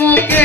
মুখে